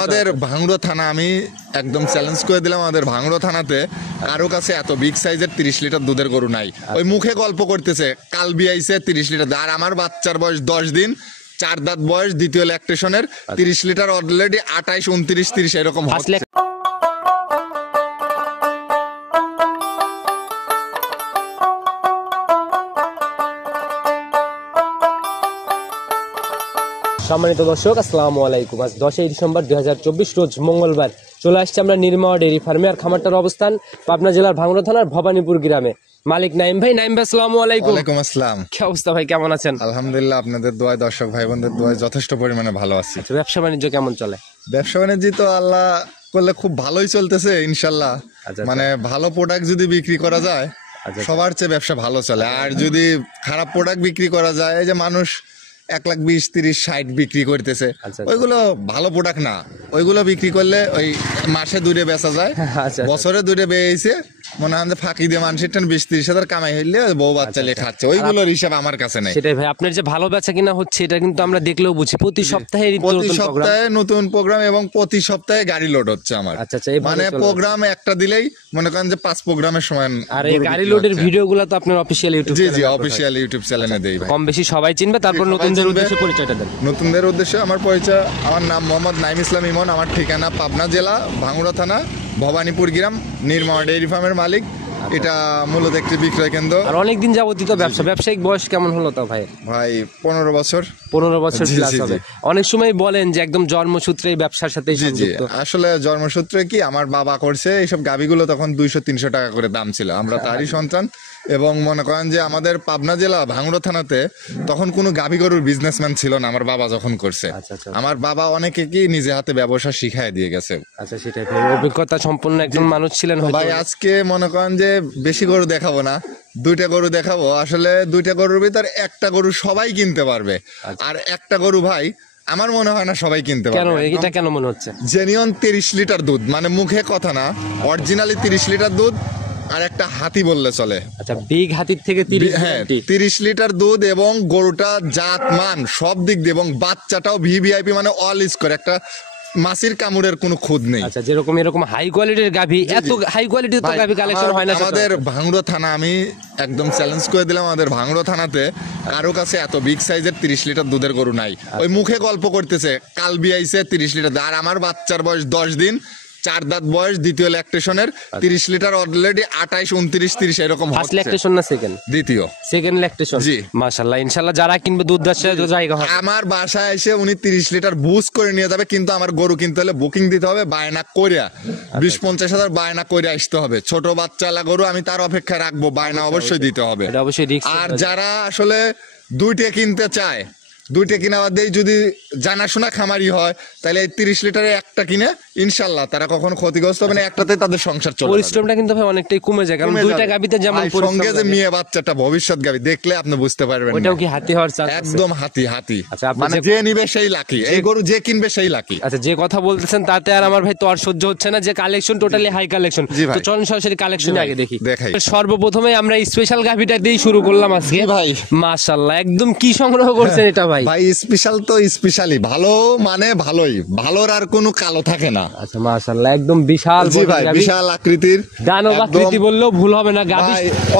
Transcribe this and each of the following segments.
আমাদের ভাঙড়া থানা, আমি একদম চ্যালেঞ্জ করে দিলাম, আমাদের ভাঙড়া থানাতে কারো কাছে এত বিগ সাইজের 30 লিটার দুধের গরু নাই। ওই মুখে গল্প করতেছে কালবি আইছে 30 লিটার, আর আমার বাচ্চার বয়স 10 দিন, 4 দাঁত বয়স, দ্বিতীয় ল্যাকটেশনের, 30 লিটার অলরেডি 28, 29, 30 এরকম হচ্ছে। সম্মানিত দর্শক, আসসালামু আলাইকুম। আজ 10 ডিসেম্বর 2024 রোজ মঙ্গলবার চলে আসছে আমরা নির্মা ডেইরি ফার্মে। আর খামারটার অবস্থান পাবনা জেলার ভাঙড়া থানার ভবানীপুর গ্রামে। মালিক নাইম ভাই। নাইম ভাই, আসসালামু আলাইকুম। ওয়ালাইকুম আসসালাম। কি অবস্থা ভাই, কেমন আছেন? আলহামদুলিল্লাহ, আপনাদের দোয়ায়, দর্শক ভাই বোনদের দোয়ায় যথেষ্ট পরিমাণে ভালো আছি। ব্যবসা বাণিজ্য কেমন চলে? ব্যবসা বাণিজ্য তো আল্লাহ করলে খুব ভালোই চলতেছে ইনশাল্লাহ। মানে ভালো প্রোডাক্ট যদি বিক্রি করা যায় সবার চেয়ে ব্যবসা ভালো চলে। আর যদি খারাপ প্রোডাক্ট বিক্রি করা যায়, এই যে মানুষ 1,20,000, 30, 60 বিক্রি করতেছে, ওইগুলো ভালো প্রোডাক্ট না। ওইগুলো বিক্রি করলে ওই মাসে দূরে বেচা যায়, বছরে দূরে বেয়েছে মনে হয় ফাঁকি দিয়ে মানুষের 20-30 হাজার কামাই হইলে বউ বাচ্চা লিয়ে খাচ্ছে, ওইগুলোর হিসাব আমার কাছে নাই। সেটাই ভাই, আপনার যে ভালো বেচা কিনা হচ্ছে এটা কিন্তু আমরা দেখলেও বুঝি। প্রতি সপ্তাহে নতুন প্রোগ্রাম এবং প্রতি সপ্তাহে গাড়ি লোড হচ্ছে আমার। মানে প্রোগ্রাম একটা দিলেই মনে করেন যে 5 প্রোগ্রামের সময়। আর এই গাড়ি লোডের ভিডিওগুলো তো আপনার অফিশিয়াল ইউটিউব চ্যানেলে, জি অফিশিয়াল ইউটিউব চ্যানেলে দেই ভাই, কম বেশি সবাই চিনবে। তারপর নতুনদের উদ্দেশ্যে পরিচয়টা দেন। নতুনদের উদ্দেশ্যে আমার পরিচয়, আমার নাম মোহাম্মদ নাইম ইসলাম ইমন, আমার ঠিকানা পাবনা জেলা ভাঙড়া থানা ভবানীপুর গ্রাম, নির্মা ডেইরি ফার্মের মালিক। এটা মূলত একটি বিক্রয় কেন্দ্র। আর অনেকদিন যাবতীয় ব্যবসা, ব্যবসায়িক বয়স কেমন হলো তো ভাই? ভাই 15 বছর। 15 বছর প্লাস হবে। অনেক সময় বলেন যে একদম জন্মসূত্রে ব্যবসার সাথে সংযুক্ত। আসলে জন্মসূত্রে কি, আমার বাবা করছে এইসব গাবিগুলো, তখন 200-300 টাকা করে দাম ছিল, আমরা তারই সন্তান। এবং মনে করেন যে আমাদের পাবনা জেলা ভাঙড়া থানাতে তখন কোনো গাভী গরুর বিজনেসম্যান ছিল না আমার বাবা যখন করছে। আমার বাবা অনেকে কি নিজে হাতে ব্যবসা শিখায় দিয়ে গেছে। আচ্ছা, সেটাই ভাই, অভিজ্ঞতা সম্পন্ন একজন মানুষ ছিলেন ভাই। আজকে মনে করেন যে বেশি গরু দেখাবো না, 2টা গরু দেখাবো। আসলে 2টা গরুর ভিতর একটা গরু সবাই কিনতে পারবে, আর একটা গরু ভাই আমার মনে হয় না সবাই কিনতে পারবে। কেন, এটা কেন মনে হচ্ছে? জেনিয়ন 30 লিটার দুধ, মানে মুখে কথা না, অরিজিনালি 30 লিটার দুধ, আর একটা হাতি বললে চলে। আচ্ছা, বিগ হাতির থেকে 30 লিটার দুধ, এবং গরুটা জাত মান সব দিক দিয়ে, এবং বাচ্চাটাও ভিভিআইপি, মানে অল স্কোর, একটা মাছির কামড়ের কোনো খুদ নেই। আচ্ছা, যেরকম এরকম হাই কোয়ালিটির গাভী, এত হাই কোয়ালিটির তো গাভী কালেকশন হয় না আমাদের ভাঙড়া থানা। আমি একদম চ্যালেঞ্জ করে দিলাম, আমাদের ভাঙড়া থানাতে কারো কাছে এত বিগ সাইজের 30 লিটার দুধের গরু নাই। ওই মুখে গল্প করতেছে কালবি আইছে 30 লিটার, আর আমার বাচ্চার বয়স 10 দিন, 4 দাঁত বয়স, দ্বিতীয় ল্যাকটেশনের, 30 লিটার অলরেডি 28, 29, 30 এরকম হচ্ছে। ফার্স্ট ল্যাকটেশন না সেকেন্ড? দ্বিতীয়। Second lactation. জি মাশাআল্লাহ, ইনশাআল্লাহ যারা কিনবে দুধ দাসে জায়গা হবে। আমার বাসায় এসে উনি 30 লিটার বুস করে নিয়ে যাবে, কিন্তু আমার গরু কিনতে হলে বুকিং দিতে হবে, বায়না কইরা 20-50 হাজার বায়না কইরা আসতে হবে। ছোট বাচ্চালা গরু আমি তার অপেক্ষায় রাখবো, বায়না অবশ্যই দিতে হবে। এটা অবশ্যই রিস্ক। আর যারা আসলে 2টা কিনতে চায়, 2টা কিনা বাদ দিয়ে যদি জানাশোনা খামারি হয়, তাহলে এই 30 লিটারে একটা কিনে ইনশাল্লাহ তারা কখনো ক্ষতিগ্রস্ত হবে না, একটাতে তাদের সংসার চলে। পরিশ্রমটা কিন্তু ভাই অনেকটাই কমে যায়, কারণ 2টা গাবিতে যেমন সঙ্গে যে মেয়ে বাচ্চাটা ভবিষ্যৎ গাবি দেখলে আপনি বুঝতে পারবেন ওটাও কি হাতি হওয়ার চান্স? একদম হাতি। আচ্ছা, মানে যে নিবে সেই লাকি, এই গরু যে কিনবে সেই লাকি। আচ্ছা, যে কথা বলতেছেন তাতে আর আমার ভাই তো আর সহ্য হচ্ছে না, যে কালেকশন টোটালি হাই কালেকশন। তো চলুন সরাসরি কালেকশন আগে দেখি। সর্বপ্রথমে আমরা স্পেশাল গাভিটা দিয়ে শুরু করলাম আজকে ভাই। মাশাআল্লাহ, একদম কি সংগ্রহ করছেন এটা ভাই? ভাই স্পেশাল তো স্পেশালি ভালো, মানে ভালোই, ভালোর আর কোনো কালো থাকে না। আচ্ছা মাশাআল্লাহ, একদম বিশাল ভাই, বিশাল আকৃতির, দানব আকৃতি বললেও ভুল হবে না। গাভী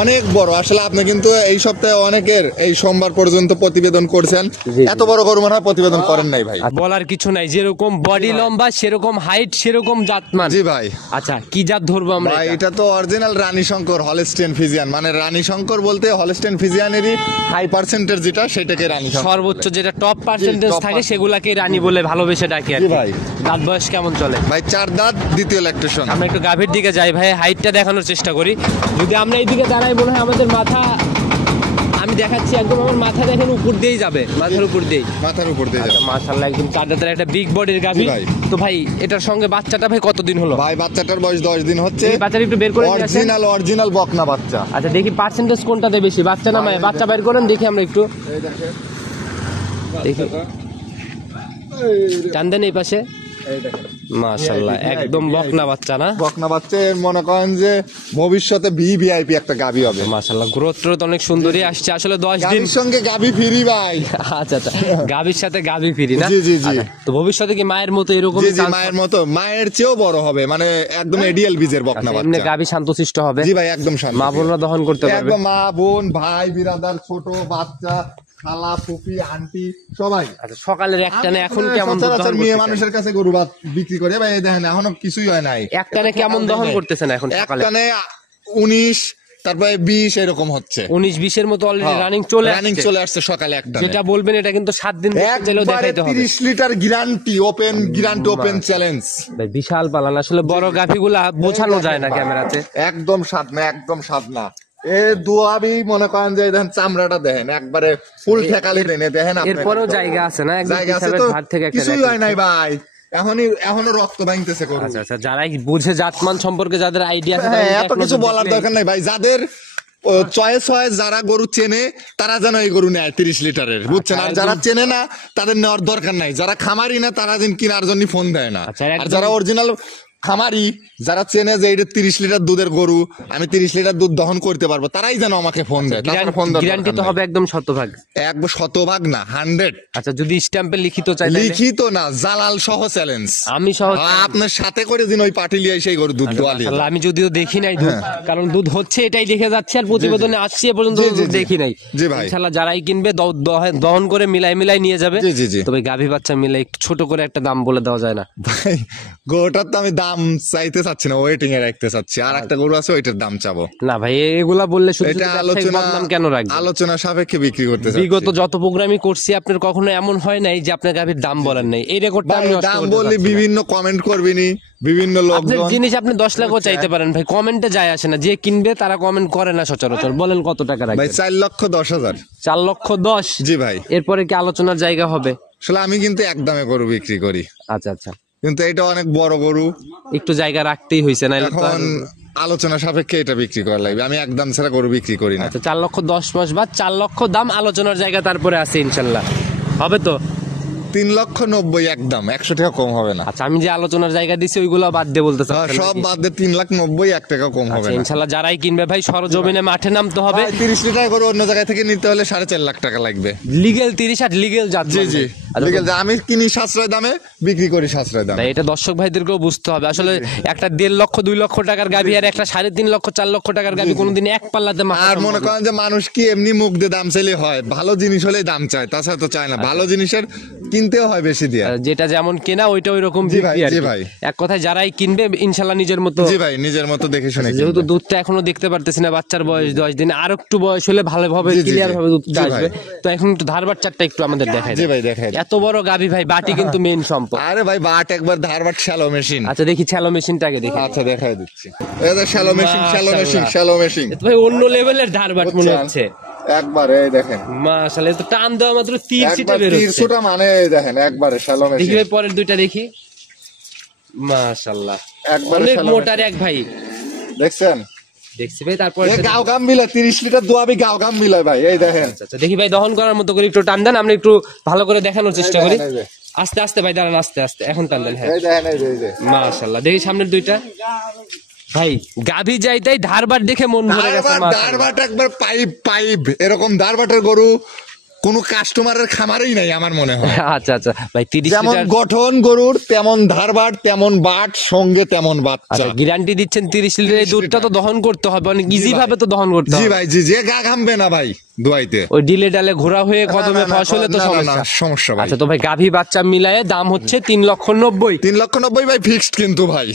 অনেক বড়। আসলে আপনি কিন্তু এই সপ্তাহে অনেকের এই সোমবার পর্যন্ত প্রতিবেদন করছেন, এত বড় গরু মনে হয় প্রতিবেদন করেন নাই ভাই। বলার কিছু নাই, যেরকম বডি লম্বা, সেরকম হাইট, সেরকম জাতমান। জি ভাই। আচ্ছা, কি জাত ধরবো আমরা? এটা তো অরিজিনাল রানী শঙ্কর হলস্টেইন ফ্রিজিয়ান, মানে রানী শঙ্কর বলতে হলস্টেইন ফ্রিজিয়ানেরই হাই পার্সেন্টেজ যেটা, সেটাকে রানী শঙ্কর, সর্বোচ্চ যেটা টপ পার্সেন্টেজ থাকে সেগুলাকে রানী বলে ভালোবেসে ডাকে আর কি ভাই। দাঁত বয়স কেমন চলে ভাই? 4 দাঁত, দ্বিতীয় ল্যাকটেশন। আমরা একটু গাভীর দিকে যাই ভাই, হাইটটা দেখানোর চেষ্টা করি। যদি আমরা এইদিকে দাঁড়াই মনে হয় আমাদের মাথা, আমি দেখাচ্ছি একদম আমার মাথা দেখেন উপর দিয়েই যাবে, মাথার উপর দিয়ে যাবে। মাশাআল্লাহ, একদম 4 দাঁতের একটা বিগ বডির গাভী। তো ভাই এটার সঙ্গে বাচ্চাটা ভাই কতদিন হলো? ভাই বাচ্চাটার বয়স 10 দিন হচ্ছে। বাচ্চাটা একটু বের করে নিয়ে আসেন। অরিজিনাল বকনা বাচ্চা। আচ্ছা, দেখি পার্সেন্টেজ কোনটাতে বেশি, বাচ্চা না মায়ে? বাচ্চা বের করেন দেখি আমরা একটু দেখি। টান দেন এই পাশে। এই দেখেন মাশাআল্লাহ একদম বকনা বাচ্চা না? বকনা বাচ্চা, এর মনে করেন যে ভবিষ্যতে ভিভিআইপি একটা গাভী হবে। মাশাআল্লাহ গ্রোথ ট্রোথ অনেক সুন্দরই আসছে আসলে 10 দিন। গাভীর সঙ্গে গাভী ফ্রি ভাই। আচ্ছা আচ্ছা, গাভীর সাথে গাভী ফ্রি না? জি জি জি। আচ্ছা, তো ভবিষ্যতে কি মায়ের মতো এরকম? জি জি, মায়ের মতো, মায়ের চেয়েও বড় হবে, মানে একদম এডিএল বীজের বকনা এমনি বাচ্চা। গাভী শান্তশিষ্ট হবে? জি ভাই একদম শান্ত। মা বোনরা দহন করতে পারবে? একদম মা বোন ভাই বিরাদার ছোট বাচ্চা খালা ফুপি আন্টি সবাই। আচ্ছা, সকালের একটানে এখন কেমন দুধ সচরাচর দহন মেয়ে করতেছেন? মানুষের কাছে গরু বাত বিক্রি করে ভাই, এই দেখেন এখনো কিছুই হয় নাই। একটানে কেমন দহন করতেছেন এখন সকালে? একটানে 19 তারপরে 20 এরকম হচ্ছে। 19-20 এর মতো অলরেডি রানিং চলে আসছে সকালে একটা। যেটা বলবেন এটা কিন্তু 7 দিন চলেও দেখাইতে হবে। 30 লিটার গ্যারান্টি, ওপেন চ্যালেঞ্জ ভাই বিশাল পালান আসলে, বড় গাভীগুলা বোঝানো যায় না ক্যামেরাতে। একদম স্বাদ না, একদম স্বাদ না। এ দুয়াবি মনে করেন যে দেখেন চামড়াটা দেখেন একবারে ফুল ঠেকালি দেন, দেখেন আপনি। এরপরও জায়গা আছে না? একদম জায়গা আছে তো, কিছুই হয় নাই ভাই, এখনো রক্ত ভাঙতেছে গরু। আচ্ছা আচ্ছা, যারাই বুঝে জাতমান সম্পর্কে যাদের আইডিয়া আছে, হ্যাঁ, এত কিছু বলার দরকার নাই ভাই। যাদের চয়েস হয়, যারা গরু চেনে তারা যেন এই গরু নেয় 30 লিটারের, বুঝছেন? আর যারা চেনে না তাদের নেওয়ার দরকার নাই। যারা খামারি না তারা দিন কেনার জন্য ফোন দেয় না। আর যারা অরিজিনাল খামারি, যারা চেনে যে এটা 30 লিটার দুধের গরু, আমি 30 লিটার দুধ দহন করতে পারবো, তারাই যেন আমাকে ফোন দেয়। গ্যারান্টি তো হবে একদম শতভাগ? একবার শতভাগ না, 100। আচ্ছা, যদি স্ট্যাম্পে লিখিত চাই? লিখিত না, জালাল সহ চ্যালেঞ্জ। আমি সহ আপনার সাথে করে দিন ওই পার্টি লিয়ে সেই গরু দুধ দোয়ালি। আমি যদিও দেখি নাই দুধ, কারণ দুধ হচ্ছে এটাই দেখে যাচ্ছে, আর প্রতিবেদনে আসছে এ পর্যন্ত দেখি নাই। জি ভাই, ইনশাআল্লাহ যারাই কিনবে দহন করে মিলাই নিয়ে যাবে। জি জি জি। তবে গাভী বাচ্চা মিলে একটু ছোট করে একটা দাম বলে দেওয়া যায় না ভাই? গরুটার তো আমি দাম চাইতে চাচ্ছি না, ওয়েটিং এ রাখতে চাচ্ছি। আর একটা গরু আছে ওইটার দাম চাবো না ভাই। এগুলা বললে শুধু এটা আলোচনা কেন রাখবেন? আলোচনা সাপেক্ষে বিক্রি করতে চাচ্ছি। বিগত যত প্রোগ্রামই করছি আপনার কখনো এমন হয় নাই যে আপনার গাভীর দাম বলেন নাই। এই রেকর্ডটা আমি দাম বললি বিভিন্ন কমেন্ট করবিনি, বিভিন্ন আপনার লোকজন। জিনিস আপনি 10 লাখও চাইতে পারেন ভাই, কমেন্টে যায় আসে না। যে কিনবে তারা কমেন্ট করে না সচরাচর। বলেন কত টাকা রাখবেন? ভাই 4,10,000। 4,10,000? জি ভাই। এরপরে কি আলোচনার জায়গা হবে? আসলে আমি কিন্তু একদমে গরু বিক্রি করি। আচ্ছা আচ্ছা, কিন্তু এটা অনেক বড় গরু, একটু জায়গা রাখতেই হইছে না? এখন আলোচনা সাপেক্ষে এটা বিক্রি করা লাগবে। আমি একদম ছাড়া গরু বিক্রি করি না। আচ্ছা, 4,10,000 বা 4 লক্ষ দাম, আলোচনার জায়গা তারপরে আছে ইনশাল্লাহ। হবে তো? 3,90,000 একদম, 100 টাকা কম হবে না। আচ্ছা, আমি যে আলোচনার জায়গা দিছি ওইগুলো বাদ দিয়ে বলতে চাচ্ছেন? সব বাদ দিয়ে 3,90,000, 1 টাকা কম হবে না। ইনশাল্লাহ যারাই কিনবে ভাই সরজমিনে মাঠে নামতে হবে। 30 লিটার গরু অন্য জায়গা থেকে নিতে হলে 4.5 লাখ টাকা লাগবে। লিগেল 30 আর লিগেল জাত। জি জি, লিগ্যাল। আমি কিনি সাশ্রয় দামে, বিক্রি করি সাশ্রয় দামে। এটা দর্শক ভাইদেরকেও বুঝতে হবে। আসলে একটা 1.5 লক্ষ 2 লক্ষ টাকার গাভী আর একটা 3.5 লক্ষ 4 লক্ষ টাকার গাভী কোনোদিন এক পাল্লাতে মাপা আর সম্ভব মনে না। করেন যে মানুষ কি এমনি মুখ দিয়ে দাম চাইলে হয়? ভালো জিনিস হলেই দাম চায়, তাছাড়া তো চায় না। ভালো জিনিসের কিনতেও হয় বেশি দিয়ে। যেটা যেমন কেনা ওইটা ওই রকম জি ভাই, বিক্রি আর জি কি। ভাই। এক কথায় যারাই কিনবে ইনশাল্লাহ নিজের মতো। জি ভাই, নিজের মতো দেখে শুনে যেহেতু কিনবে। দুধটা এখনো দেখতে পারতেছি না, বাচ্চার বয়স 10 দিন, আর একটু বয়স হলে ভালোভাবে জি, জি, ক্লিয়ার জি। ভাবে দুধটা জি আসবে। ভাই। তো এখন একটু ধারবার চারটা একটু আমাদের দেখাই জি দেন। ভাই, দেখাই। এত বড় গাভী ভাই, বাটি কিন্তু মেইন সম্পদ। আরে ভাই, বাট একবার ধারবাট শ্যালো মেশিন। আচ্ছা, দেখি শ্যালো মেশিনটাকে দেখি। আচ্ছা, দেখাই দিচ্ছি। এই যে shallow machine, shallow machine, shallow machine. এ তো ভাই অন্য লেভেলের ধারবাট মনে হচ্ছে। একবার এই দেখেন, মাশাআল্লাহ, তো টান দেওয়া মাত্র তীর ছিটে একবার বের হচ্ছে। 300টা মানে এই দেখেন একবারে শ্যালো দেখি মেশিন। ভাই পরের দুইটা দেখি। মাশাআল্লাহ, একবারে অনেক শ্যালো মোটার এক ভাই। দেখছেন? দেখছি ভাই। তারপর এই গাও গাম মিলা 30 লিটার দোয়াবি গাও গাম মিলাই ভাই, এই দেখেন। আচ্ছা, দেখি ভাই দহন করার মতো করে একটু টান দেন, আমরা একটু ভালো করে দেখানোর চেষ্টা করি। এই যে, আস্তে আস্তে ভাই, দাঁড়ান, আস্তে আস্তে, এখন টান দেন। হ্যাঁ, এই দেখেন, এই যে। মাশাআল্লাহ, দেখি সামনের দুইটা। ভাই গাভী যাইতেই ধারবার দেখে মন ভরে গেছে। দারবাট একবার পাইপ এরকম দারবাটের গরু কোন কাস্টমারের খামারেই নাই আমার মনে হয়। আচ্ছা আচ্ছা ভাই, 30 যেমন লিটার গঠন গরুর, তেমন ধারবাট, তেমন বাট, সঙ্গে তেমন বাচ্চা। আচ্ছা, গ্যারান্টি দিচ্ছেন 30 লিটার। এই দুধটা তো দহন করতে হবে, অনেক ইজি ভাবে তো দহন করতে জি হবে। ভাই, জি, যে গা ঘামবে না ভাই দোয়াইতে। ওই ডিলে ডালে ঘোরা হয়ে কদমে না, ফসলে তো না, না, না, সমস্যা। সমস্যা ভাই। আচ্ছা, তো ভাই গাভী বাচ্চা মিলায়ে দাম হচ্ছে 3,90,000। 3,90,000 ভাই ফিক্সড কিন্তু ভাই।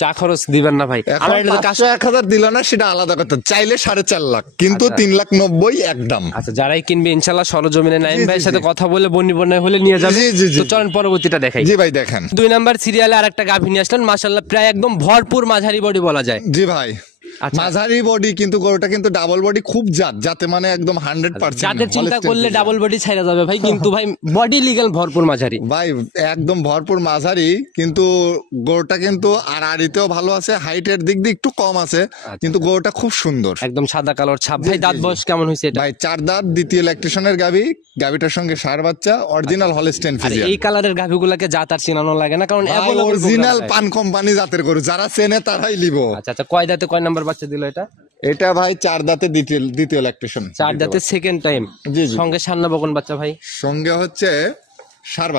চা খরচ দিবেন না ভাই? এখন আমার এটা তো 500-1000 দিল না সেটা আলাদা কথা, চাইলে 4.5 লাখ, কিন্তু 3,90,000 একদম। আচ্ছা, যারাই কিনবে ইনশাআল্লাহ সরজমিনে নাইম জি, ভাইয়ের জি, সাথে জি। কথা বলে বনি হলে নিয়ে যাবে। জি, জি, জি। তো চলেন পরবর্তীটা দেখাই। জি ভাই, দেখেন। 2 নাম্বার সিরিয়ালে আরেকটা গাভী নিয়ে আসলেন, মাশাআল্লাহ প্রায় একদম ভরপুর মাঝারি বডি বলা যায়। জি ভাই, মাঝারি বডি, কিন্তু গরুটা কিন্তু ডাবল বডি, খুব যাতে মানে একদম 100%। জাতের চিন্তা করলে ডাবল বডি ছাইরা যাবে ভাই, কিন্তু ভাই বডি লিগ্যাল ভরপুর মাঝারি ভাই, একদম ভরপুর মাঝারি, কিন্তু গরুটা কিন্তু আর আড়িতেও ভালো আছে, হাইটের দিক দিয়ে একটু কম আছে, কিন্তু গরুটা খুব সুন্দর, একদম সাদা কালোর ছাপ। ভাই দাঁত বয়স কেমন হয়েছে এটা? ভাই 4 দাঁত, দ্বিতীয় ল্যাকটেশনের গাভীটার সঙ্গে ষাঁড় বাচ্চা, অরিজিনাল হলস্টেইন ফ্রিজিয়ান। এই কালারের গাভীগুলোকে জাত আর চিনানো লাগে না, কারণ অরিজিনাল পান কোম্পানি জাতের গরু, যারা চেনে তারাই লিব। আচ্ছা, কয় দাঁতে কয় নাম্বার বাচ্চা দিল এটা? এটা ভাই 4 দাঁতে দ্বিতীয় ল্যাকটেশন। 4 দাঁতে সেকেন্ড টাইম। জি। সঙ্গে সান্না বকন বাচ্চা ভাই? সঙ্গে হচ্ছে ষাঁড়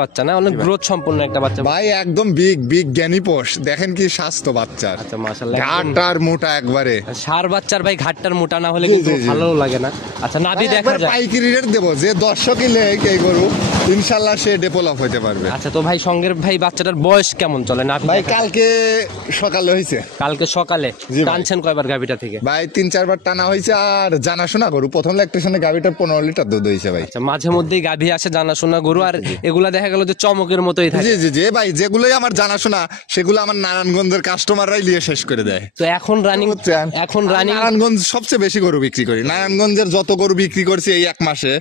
বাচ্চা না, অনেক গ্রোথ সম্পন্ন একটা বাচ্চা ভাই, একদম বিগ জ্ঞানী পোষ। দেখেন কি স্বাস্থ্য বাচ্চার। আচ্ছা মাশাআল্লাহ, ঘাটটার মোটা একবারে। ষাঁড় বাচ্চার ভাই ঘাটটার মোটা না হলে কিন্তু ভালো লাগে না। আচ্ছা, নাভি দেখা যায়? পাইকারি রেট দেবো, যে দর্শকই লেখ এই গরু ইনশাআল্লাহ সে ডেভেলপ হতে পারবে। আচ্ছা, তো ভাই সঙ্গের ভাই বাচ্চাটার বয়স কেমন চলে? নাভি ভাই কালকে সকালে হয়েছে। কালকে সকালে টানছেন কয়বার গাভিটা থেকে? ভাই 3-4 বার টানা হয়েছে। আর জানাশোনা গরু, প্রথম ল্যাকটেশনে গাভিটার 15 লিটার দুধ হয়েছে ভাই। আচ্ছা, মাঝে মধ্যেই গাভি আসে জানাশোনা গরু, আর এগুলা দেখা গেল যে চমকের মতোই থাকে। জি ভাই, যেগুলোই আমার জানাশোনা সেগুলো আমার নারায়ণগঞ্জের কাস্টমাররাই নিয়ে শেষ করে দেয়। তো এখন রানিং নারায়ণগঞ্জ সবচেয়ে বেশি গরু বিক্রি করি। নারায়ণগঞ্জের যত গরু বিক্রি করছি এই 1 মাসে,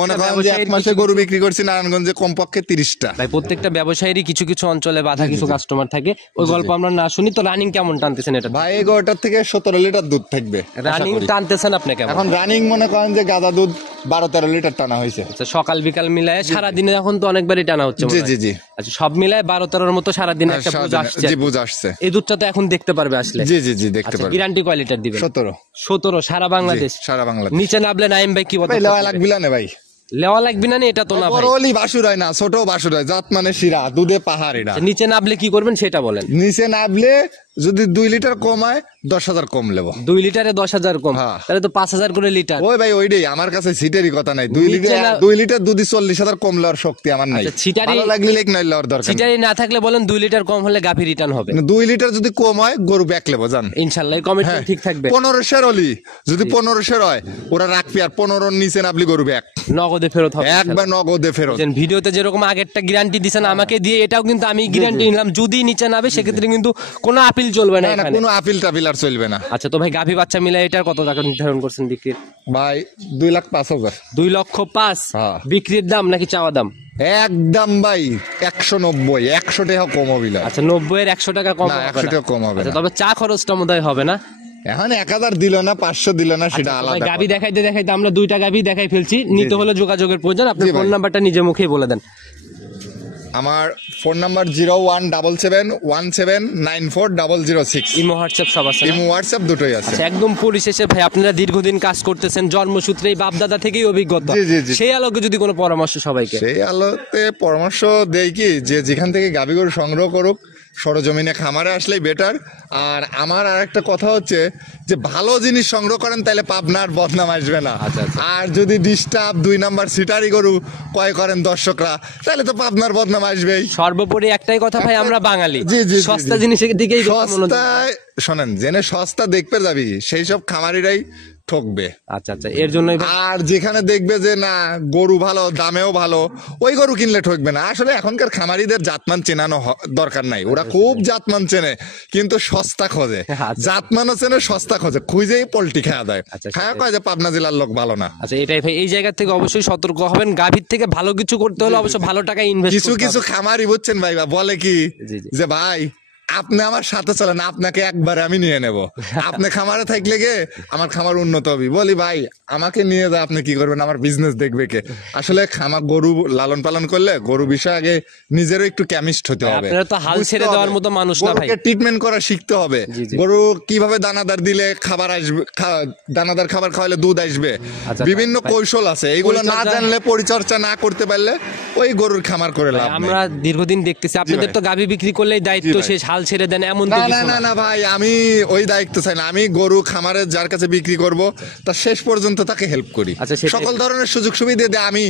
মনে করেন যে 1 মাসে গরু বিক্রি করছি নারায়ণগঞ্জে কমপক্ষে 30টা। ভাই প্রত্যেকটা ব্যবসায়ীরই কিছু কিছু অঞ্চলে বাধা কিছু কাস্টমার থাকে, ওই গল্প আমরা না শুনি। তো রানিং কেমন টানতেছেন এটা? ভাই এই গরুটার থেকে 17 লিটার দুধ থাকবে রানিং টানতেছেন আপনি কেমন? এখন রানিং মনে করেন যে গাদা দুধ 12-13 লিটার টানা হয়েছে। আচ্ছা, সকাল বিকাল মিলায় সারাদিনে এখন তো অনেকবারই টানা হচ্ছে। জি। আচ্ছা, সব মিলায় 12-13 মতো সারাদিনে একটা বুঝ আসছে। জি, বুঝ আসছে। এই দুধটা তো এখন দেখতে পারবে আসলে? জি দেখতে পারবে। গ্যারান্টি কয় লিটার দিবেন? 17 সারা বাংলাদেশ? সারা বাংলাদেশ। নিচে নামলে নাইম ভাই কি বলতে? ভাই লেওয়া লাগবে না ভাই, লেওয়া লাগবে না, এটা তো না ভাই। বড়লি বাসুর হয় না, ছোট বাসুর হয়, জাত মানে শিরা, দুধে পাহাড়। এটা নিচে নামলে কি করবেন সেটা বলেন। নিচে নামলে যদি 2 লিটার কম হয় 10,000 কম নেবো। 2 লিটারে 10,000 কম? তাহলে তো 5,000 করে লিটার। ওই ভাই ওইটাই আমার কাছে সিটেরই কথা নাই। 2 লিটার দুধই 40,000 কম লওয়ার শক্তি আমার নাই। ভালো লাগলে লেক নাই লওয়ার দরকার। সিটারি না থাকলে বলেন 2 লিটার কম হলে গাভী রিটার্ন হবে। 2 লিটার যদি কম হয় গরু ব্যাক লেবো জান ইনশাআল্লাহ। কমিটমেন্ট ঠিক থাকবে। 1500 হলি, যদি 1500 হয় ওরা রাখবি, আর 15 নিচে নাবলি গরু ব্যাক নগদে ফেরত হবে। একবার নগদে ফেরত। ভিডিওতে যেরকম আগেরটা গ্যারান্টি দিছেন আমাকে দিয়ে, এটাও কিন্তু আমি গ্যারান্টি নিলাম, যদি নিচে নাবে সেক্ষেত্রে কিন্তু কোনো আপিল চলবে না, কোনো আপিল টাপিল আর চলবে না। আচ্ছা, তো ভাই গাভী বাচ্চা মিলে এটার কত টাকা নির্ধারণ করছেন বিক্রির? ভাই 2,05,000। 2,05,000 বিক্রির দাম নাকি চাওয়া দাম? একদম ভাই 190, 100 টাকা কম হবে। আচ্ছা, 90 এর 100 টাকা কম হবে? 100 টাকা কম হবে। তবে চা খরচটা বোধহয় হবে না। এখন 1000 দিল না, 500 দিল না, সেটা আলাদা। গাভী দেখাইতে আমরা 2টা গাভী দেখাই ফেলছি। নিতে হলে যোগাযোগের প্রয়োজন। আপনার ফোন নাম্বারটা নিজে মুখেই বলে দেন। আমার ফোন নাম্বার 0177179406। ইমো হোয়াটসঅ্যাপ সব আছে? ইমো হোয়াটসঅ্যাপ দুটোই আছে। একদম পরিশেষে ভাই, আপনারা দীর্ঘদিন কাজ করতেছেন, জন্মসূত্রেই বাপ দাদা থেকেই অভিজ্ঞতা, সেই আলোকে যদি কোনো পরামর্শ সবাইকে? সেই আলোতে পরামর্শ দেই কি, যে যেখান থেকে গাভী গরু সংগ্রহ করুক সরজমিনে খামারে আসলেই বেটার। আর আমার আরেকটা কথা হচ্ছে যে ভালো জিনিস সংগ্রহ করেন তাহলে পাবনার বদনাম আসবে না। আর যদি ডিস্টার্ব 2 নাম্বার সিটারি গরু ক্রয় করেন দর্শকরা, তাহলে তো পাবনার বদনাম আসবেই। সর্বোপরি একটাই কথা ভাই, আমরা বাঙালি, সস্তা জিনিসের দিকেই সস্তায় শোনেন, জেনে সস্তা দেখতে যাবি সেই সব খামারিরাই ঠকবে। আচ্ছা, এর জন্য। আর যেখানে দেখবে যে না গরু ভালো, দামেও ভালো, ওই গরু কিনলে ঠকবে না। আসলে এখনকার খামারিদের জাতমান চেনানো দরকার নাই, ওরা খুব জাতমান চেনে কিন্তু সস্তা খোঁজে। জাতমানও চেনে, সস্তা খোঁজে, খুঁজেই পোল্ট্রি খাওয়া দেয়, খাওয়া কয় যে পাবনা জেলার লোক ভালো না। আচ্ছা, এটাই ভাই, এই জায়গা থেকে অবশ্যই সতর্ক হবেন। গাভীর থেকে ভালো কিছু করতে হলে অবশ্যই ভালো টাকা ইনভেস্ট। কিছু খামারি বুঝছেন ভাই, বলে কি যে ভাই আপনি আমার সাথে চলেন, আপনাকে একবারে আমি নিয়ে নেব, আপনি খামারে থাকলে গে আমার খামার উন্নত হবে। বলি ভাই আমাকে নিয়ে যা, আপনি কি করবেন, আমার বিজনেস দেখবে কে? আসলে খামার গরু লালন পালন করলে গরু বিষয়ে আগে নিজেরও একটু কেমিস্ট হতে হবে। আপনারা তো হাল ছেড়ে দেওয়ার মতো মানুষ না ভাই, ট্রিটমেন্ট করা শিখতে হবে। গরু কিভাবে দানাদার দিলে খাবার আসবে, দানাদার খাবার খাওয়ালে দুধ আসবে, বিভিন্ন কৌশল আছে, এইগুলো না জানলে, পরিচর্যা না করতে পারলে ওই গরুর খামার করে লাভ। আমরা দীর্ঘদিন দেখতেছি আপনাদের তো গাভী বিক্রি করলেই দায়িত্ব শেষ, হাল ছেড়ে দেন এমন তো কিছু না। না ভাই, আমি ওই দায়িত্ব চাই না। আমি গরু খামারের যার কাছে বিক্রি করব তার শেষ পর্যন্ত তাকে হেল্প করি, সকল ধরনের সুযোগ সুবিধা দিয়ে আমি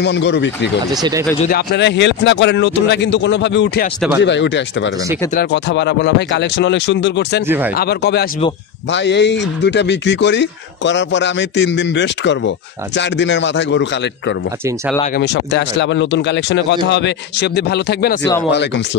ইমন গরু বিক্রি করি। আচ্ছা, সেটাই ভাই, যদি আপনারা হেল্প না করেন নতুনরা কিন্তু কোনোভাবে উঠে আসতে পারবে। জি ভাই, উঠে আসতে পারবে না। সেক্ষেত্রে আর কথা বাড়াবো না ভাই, কালেকশন অনেক সুন্দর করছেন। আবার কবে আসবো ভাই? এই 2টা বিক্রি করার পরে আমি 3 দিন রেস্ট করব, 4 দিনের মাথায় গরু কালেক্ট করব। আচ্ছা, ইনশাআল্লাহ আগামী সপ্তাহে আসলে আবার নতুন কালেকশনে কথা হবে। সে অবধি ভালো থাকবেন। আসসালামু আলাইকুম।